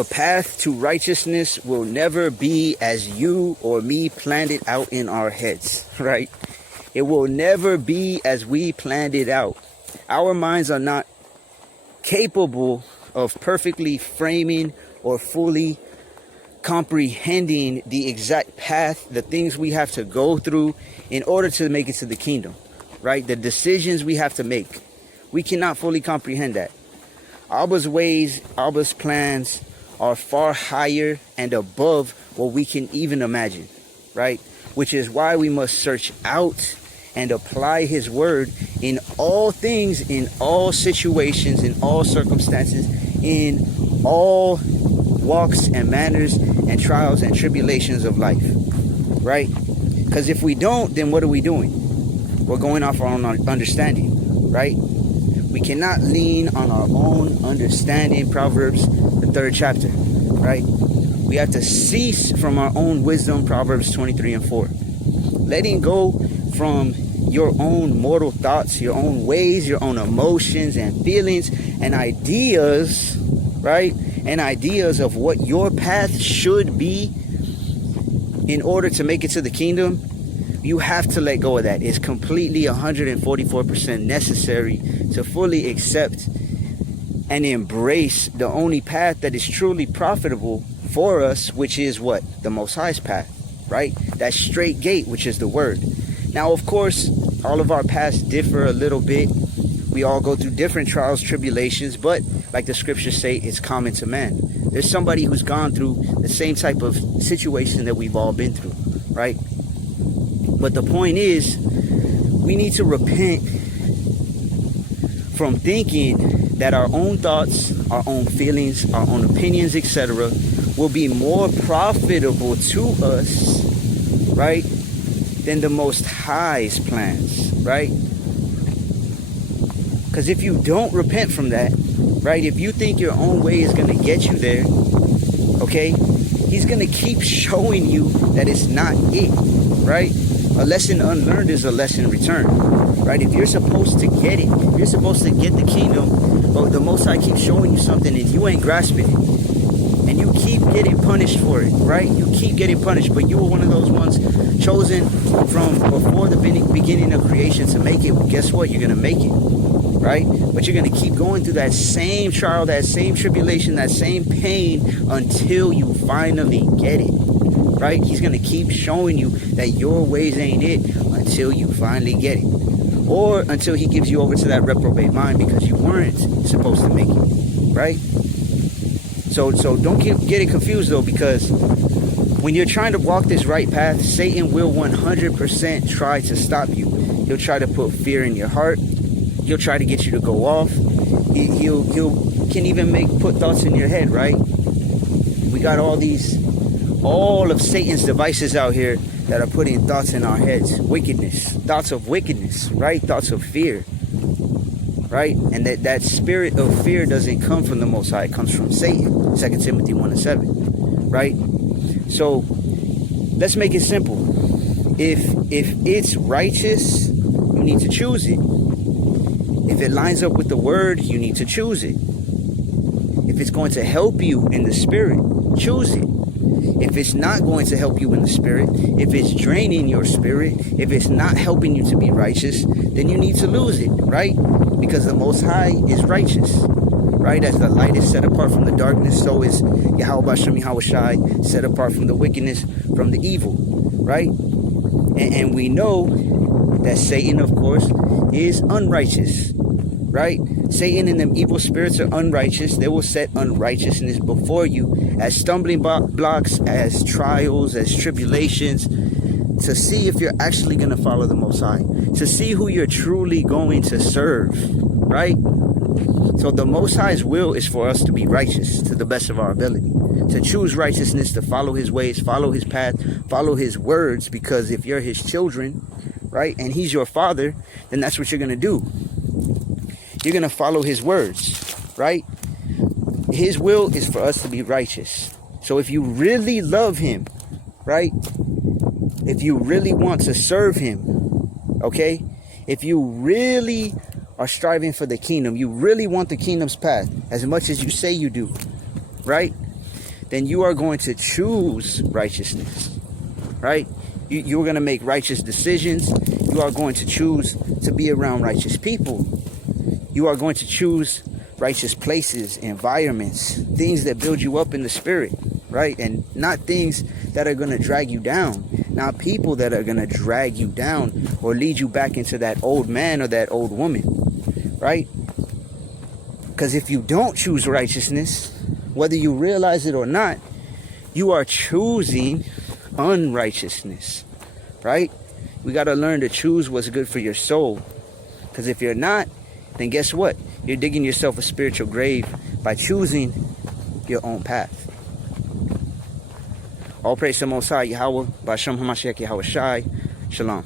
The path to righteousness will never be as you or me planned it out in our heads, right? It will never be as we planned it out. Our minds are not capable of perfectly framing or fully comprehending the exact path, the things we have to go through in order to make it to the kingdom, right? The decisions we have to make. We cannot fully comprehend that. Abba's ways, Abba's plans are far higher and above what we can even imagine, right? Which is why we must search out and apply his word in all things, in all situations, in all circumstances, in all walks and manners and trials and tribulations of life, right? Because if we don't, then what are we doing? We're going off our own understanding, right? We cannot lean on our own understanding. Proverbs, the 3rd chapter, right? We have to cease from our own wisdom. Proverbs 23:4. Letting go from your own mortal thoughts, your own ways, your own emotions and feelings and ideas, right? And ideas of what your path should be in order to make it to the kingdom. You have to let go of that. It's completely 144% necessary to fully accept and embrace the only path that is truly profitable for us, which is what? The Most High's path, right? That straight gate, which is the word. Now, of course, all of our paths differ a little bit. We all go through different trials, tribulations, but like the scriptures say, it's common to man. There's somebody who's gone through the same type of situation that we've all been through, right? But the point is, we need to repent from thinking that our own thoughts, our own feelings, our own opinions, etc. will be more profitable to us, right, than the Most High's plans, right? Because if you don't repent from that, right, if you think your own way is going to get you there, okay, he's going to keep showing you that it's not it, right? A lesson unlearned is a lesson returned, right? If you're supposed to get it, if you're supposed to get the kingdom, but the Most High keeps showing you something and you ain't grasping it, and you keep getting punished for it, right? You keep getting punished, but you were one of those ones chosen from before the beginning of creation to make it. Well, guess what? You're going to make it, right? But you're going to keep going through that same trial, that same tribulation, that same pain until you finally get it, right? He's going to keep showing you that your ways ain't it until you finally get it. Or until he gives you over to that reprobate mind because you weren't supposed to make it, right? So don't get it confused though, because when you're trying to walk this right path, Satan will 100% try to stop you. He'll try to put fear in your heart. He'll try to get you to go off. He'll can even put thoughts in your head, right? We got all of Satan's devices out here that are putting thoughts in our heads. Wickedness, thoughts of wickedness, right? Thoughts of fear, right? And that spirit of fear doesn't come from the Most High. It comes from Satan. 2 Timothy 1:7, right? So let's make it simple. If it's righteous, you need to choose it. If it lines up with the word, you need to choose it. If it's going to help you in the spirit, choose it. If it's not going to help you in the spirit, if it's draining your spirit, if it's not helping you to be righteous, then you need to lose it, right? Because the Most High is righteous, right? As the light is set apart from the darkness, so is Yahweh Bashem Yahweh Shai set apart from the wickedness, from the evil, right? And we know that Satan, of course, is unrighteous, right? Satan and them evil spirits are unrighteous. They will set unrighteousness before you as stumbling blocks, as trials, as tribulations, to see if you're actually going to follow the Most High, to see who you're truly going to serve, right? So the Most High's will is for us to be righteous to the best of our ability, to choose righteousness, to follow his ways, follow his path, follow his words, because if you're his children, right, and he's your father, then that's what you're going to do. You're going to follow his words, right? His will is for us to be righteous. So if you really love him, right, if you really want to serve him, okay, if you really are striving for the kingdom, you really want the kingdom's path as much as you say you do, right, then you are going to choose righteousness, right? You're going to make righteous decisions. You are going to choose to be around righteous people. You are going to choose righteous places, environments, things that build you up in the spirit, right? And not things that are going to drag you down. Not people that are going to drag you down or lead you back into that old man or that old woman, right? Because if you don't choose righteousness, whether you realize it or not, you are choosing unrighteousness, right? We got to learn to choose what's good for your soul. Because if you're not, then guess what? You're digging yourself a spiritual grave by choosing your own path. All praise to the Most High, Yahweh, B'Shem HaMashiach Yahweh Shai. Shalom.